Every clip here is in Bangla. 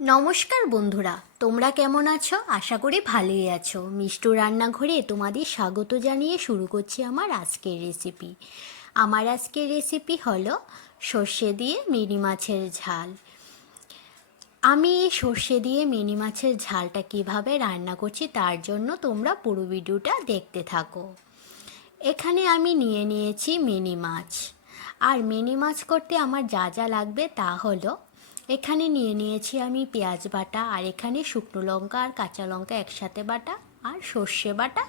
নমস্কার বন্ধুরা, তোমরা কেমন আছো? আশা করি ভালোই আছো। মিষ্টু রান্নাঘরে তোমাদের স্বাগত জানিয়ে শুরু করছি আমার আজকের রেসিপি। আমার আজকের রেসিপি হলো সর্ষে দিয়ে মিনি মাছের ঝাল। আমি এই সর্ষে দিয়ে মিনি মাছের ঝালটা কিভাবে রান্না করছি তার জন্য তোমরা পুরো ভিডিওটা দেখতে থাকো। এখানে আমি নিয়ে নিয়েছি মিনি মাছ। আর মিনি মাছ করতে আমার যা যা লাগবে তা হলো, এখানে নিয়ে নিয়েছি আমি পেঁয়াজ বাটা, আর এখানে শুকনো লঙ্কা আর কাঁচা লঙ্কা একসাথে বাটা, আর সর্ষে বাটা,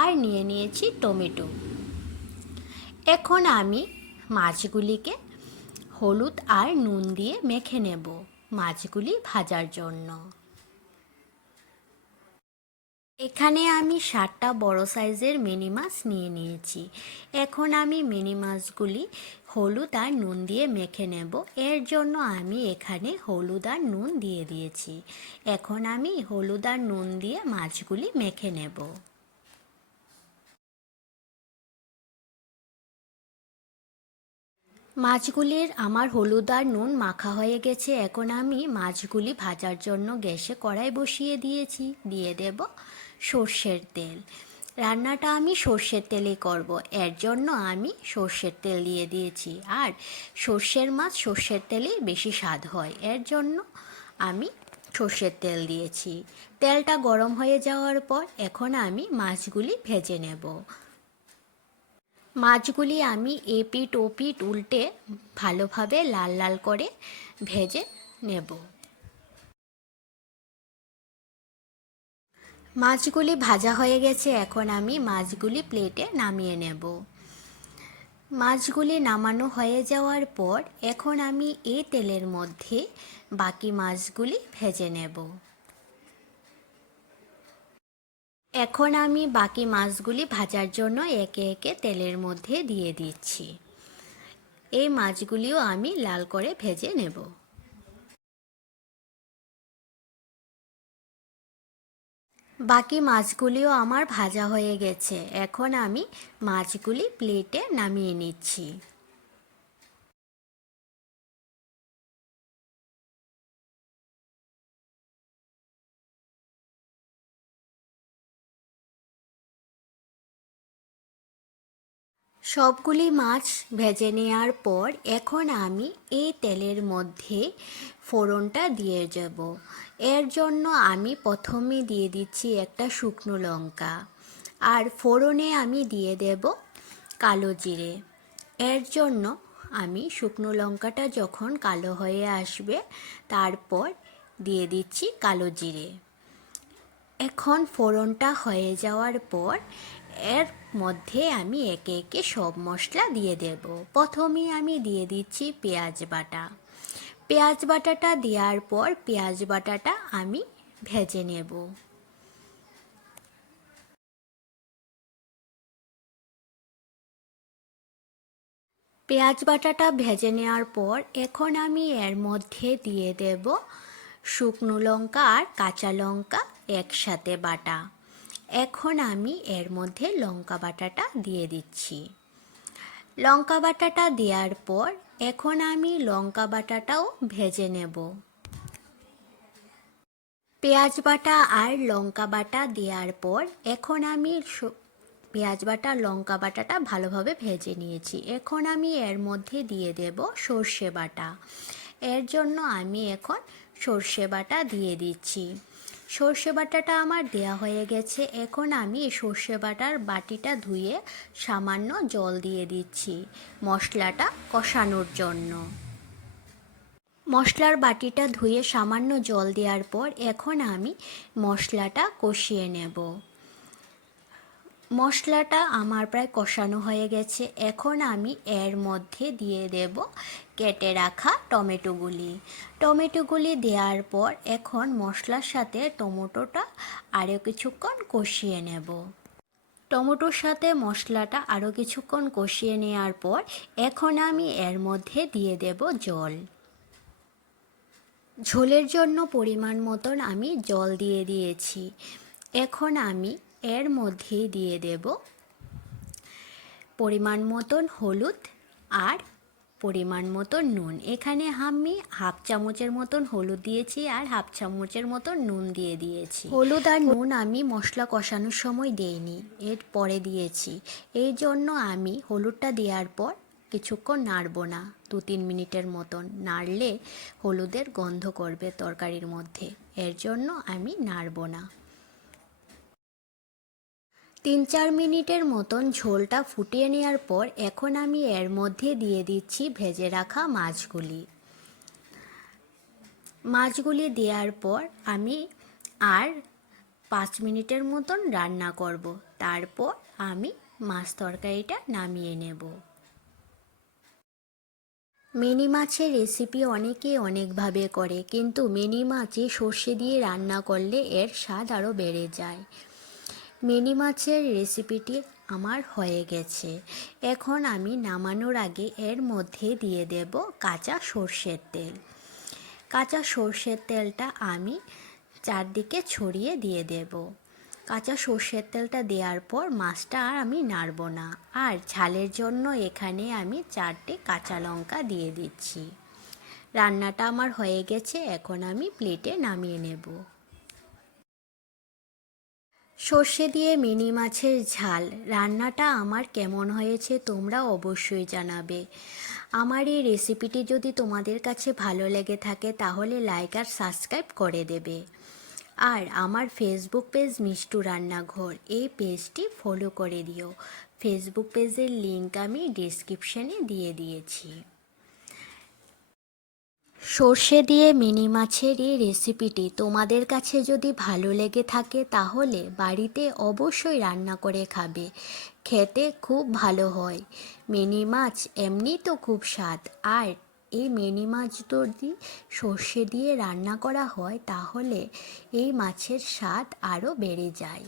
আর নিয়ে নিয়েছি টমেটো। এখন আমি মাছগুলিকে হলুদ আর নুন দিয়ে মেখে নেব মাছগুলি ভাজার জন্য। এখানে আমি 7টা বড় সাইজের মিনি মাছ নিয়ে নিয়েছি। এখন আমি মিনি মাছগুলি হলুদ আর নুন দিয়ে মেখে নেব। এর জন্য আমি এখানে হলুদ আর নুন দিয়ে দিয়েছি। এখন আমি হলুদ আর নুন দিয়ে মাছগুলি মেখে নেব। মাছগুলির আমার হলুদ আর নুন মাখা হয়ে গেছে। এখন আমি মাছগুলি ভাজার জন্য গ্যাসে কড়াই বসিয়ে দিয়েছি। দিয়ে দেব সর্ষের তেল। রান্নাটা আমি সর্ষের তেলেই করব, এর জন্য আমি সর্ষের তেল দিয়ে দিয়েছি। আর সর্ষের মাছ সর্ষের তেলেই বেশি স্বাদ হয়, এর জন্য আমি সর্ষের তেল দিয়েছি। তেলটা গরম হয়ে যাওয়ার পর এখন আমি মাছগুলি ভেজে নেব। মাছগুলি আমি এপিঠ ওপিঠ উল্টে ভালোভাবে লাল লাল করে ভেজে নেব। মাছগুলি ভাজা হয়ে গেছে, এখন আমি মাছগুলি প্লেটে নামিয়ে নেব। মাছগুলি নামানো হয়ে যাওয়ার পর এখন আমি এই তেলের মধ্যে বাকি মাছগুলি ভেজে নেব। এখন আমি বাকি মাছগুলি ভাজার জন্য একে একে তেলের মধ্যে দিয়ে দিচ্ছি। এই মাছগুলিও আমি লাল করে ভেজে নেব। বাকি মাছগুলিও আমার ভাজা হয়ে গেছে। এখন আমি মাছগুলি প্লেটে নামিয়ে নিচ্ছি। সবগুলি মাছ ভেজে নেওয়ার পর এখন আমি এই তেলের মধ্যে ফোড়নটা দিয়ে যাব। এর জন্য আমি প্রথমে দিয়ে দিচ্ছি একটা শুকনো লঙ্কা, আর ফোড়নে আমি দিয়ে দেব কালো জিরে। এর জন্য আমি শুকনো লঙ্কাটা যখন কালো হয়ে আসবে তারপর দিয়ে দিচ্ছি কালো জিরে। এখন ফোড়নটা হয়ে যাওয়ার পর এর মধ্যে আমি একে একে সব মশলা দিয়ে দেব। প্রথমে আমি দিয়ে দিচ্ছি পেঁয়াজ বাটা। পেঁয়াজ বাটাটা দেওয়ার পর পেঁয়াজ বাটাটা আমি ভেজে নেব। পেঁয়াজ বাটাটা ভেজে নেওয়ার পর এখন আমি এর মধ্যে দিয়ে দেব শুকনো লঙ্কা আর কাঁচা লঙ্কা একসাথে বাটা। এখন আমি এর মধ্যে লঙ্কা বাটাটা দিয়ে দিচ্ছি। লঙ্কা বাটাটা দেওয়ার পর এখন আমি লঙ্কা বাটাটাও ভেজে নেব। পেঁয়াজ বাটা আর লঙ্কা বাটা দেওয়ার পর এখন আমি পেঁয়াজ বাটা লঙ্কা বাটাটা ভালোভাবে ভেজে নিয়েছি। এখন আমি এর মধ্যে দিয়ে দেব সর্ষে বাটা। এর জন্য আমি এখন সর্ষে বাটা দিয়ে দিচ্ছি। সর্ষে বাটাটা আমার দেয়া হয়ে গেছে। এখন আমি সর্ষে বাটার বাটিটা ধুয়ে সামান্য জল দিয়ে দিচ্ছি মশলাটা কষানোর জন্য। মশলার বাটিটা ধুয়ে সামান্য জল দেওয়ার পর এখন আমি মশলাটা কষিয়ে নেব। মশলাটা আমার প্রায় কষানো হয়ে গেছে। এখন আমি এর মধ্যে দিয়ে দেব কেটে রাখা টমেটোগুলি দেওয়ার পর এখন মশলার সাথে টমেটোটা আরও কিছুক্ষণ কষিয়ে নেব। টমেটোর সাথে মশলাটা আরও কিছুক্ষণ কষিয়ে নেওয়ার পর এখন আমি এর মধ্যে দিয়ে দেব জল। ঝোলের জন্য পরিমাণ মতন আমি জল দিয়ে দিয়েছি। এখন আমি এর মধ্যে দিয়ে দেব পরিমাণ মতন হলুদ আর পরিমাণ মতো নুন। এখানে আমি হাফ চামচের মতন হলুদ দিয়েছি আর হাফ চামচের মতন নুন দিয়ে দিয়েছি। হলুদ আর নুন আমি মশলা কষানোর সময় দেইনি, এর পরে দিয়েছি। এই জন্য আমি হলুদটা দেওয়ার পর কিছুক্ষণ নাড়বো না, 2-3 মিনিটের মতন। নাড়লে হলুদের গন্ধ করবে তরকারির মধ্যে, এর জন্য আমি নাড়বো না। 3-4 মিনিটের মতন ঝোলটা ফুটিয়ে নেওয়ার পর এখন আমি এর মধ্যে দিয়ে দিচ্ছি ভেজে রাখা মাছগুলি দেওয়ার পর আমি আর 5 মিনিটের মতন রান্না করব। তারপর আমি মাছ তরকারিটা নামিয়ে নেব। মিনি মাছের রেসিপি অনেকে অনেকভাবে করে, কিন্তু মিনি মাছে সর্ষে দিয়ে রান্না করলে এর স্বাদ আরও বেড়ে যায়। মিনি মাছের রেসিপিটি আমার হয়ে গেছে। এখন আমি নামানোর আগে এর মধ্যে দিয়ে দেব কাঁচা সর্ষের তেল। কাঁচা সর্ষের তেলটা আমি চারদিকে ছড়িয়ে দিয়ে দেব। কাঁচা সর্ষের তেলটা দেওয়ার পর মাছটা আর আমি নাড়ব না। আর ঝালের জন্য এখানে আমি 4টে কাঁচা লঙ্কা দিয়ে দিচ্ছি। রান্নাটা আমার হয়ে গেছে, এখন আমি প্লেটে নামিয়ে নেব। সর্ষে দিয়ে মিনি মাছের ঝাল রান্নাটা আমার কেমন হয়েছে তোমরা অবশ্যই জানাবে। আমার এই রেসিপিটি যদি তোমাদের কাছে ভালো লেগে থাকে তাহলে লাইক আর সাবস্ক্রাইব করে দেবে। আর আমার ফেসবুক পেজ মিষ্টু রান্নাঘর, এই পেজটি ফলো করে দিও। ফেসবুক পেজের লিংক আমি ডেসক্রিপশানে দিয়ে দিয়েছি। সর্ষে দিয়ে মিনি মাছের এই রেসিপিটি তোমাদের কাছে যদি ভালো লেগে থাকে তাহলে বাড়িতে অবশ্যই রান্না করে খাবে, খেতে খুব ভালো হয়। মিনি মাছ এমনি তো খুব স্বাদ, আর এই মিনি মাছ যদি সর্ষে দিয়ে রান্না করা হয় তাহলে এই মাছের স্বাদ আরও বেড়ে যায়।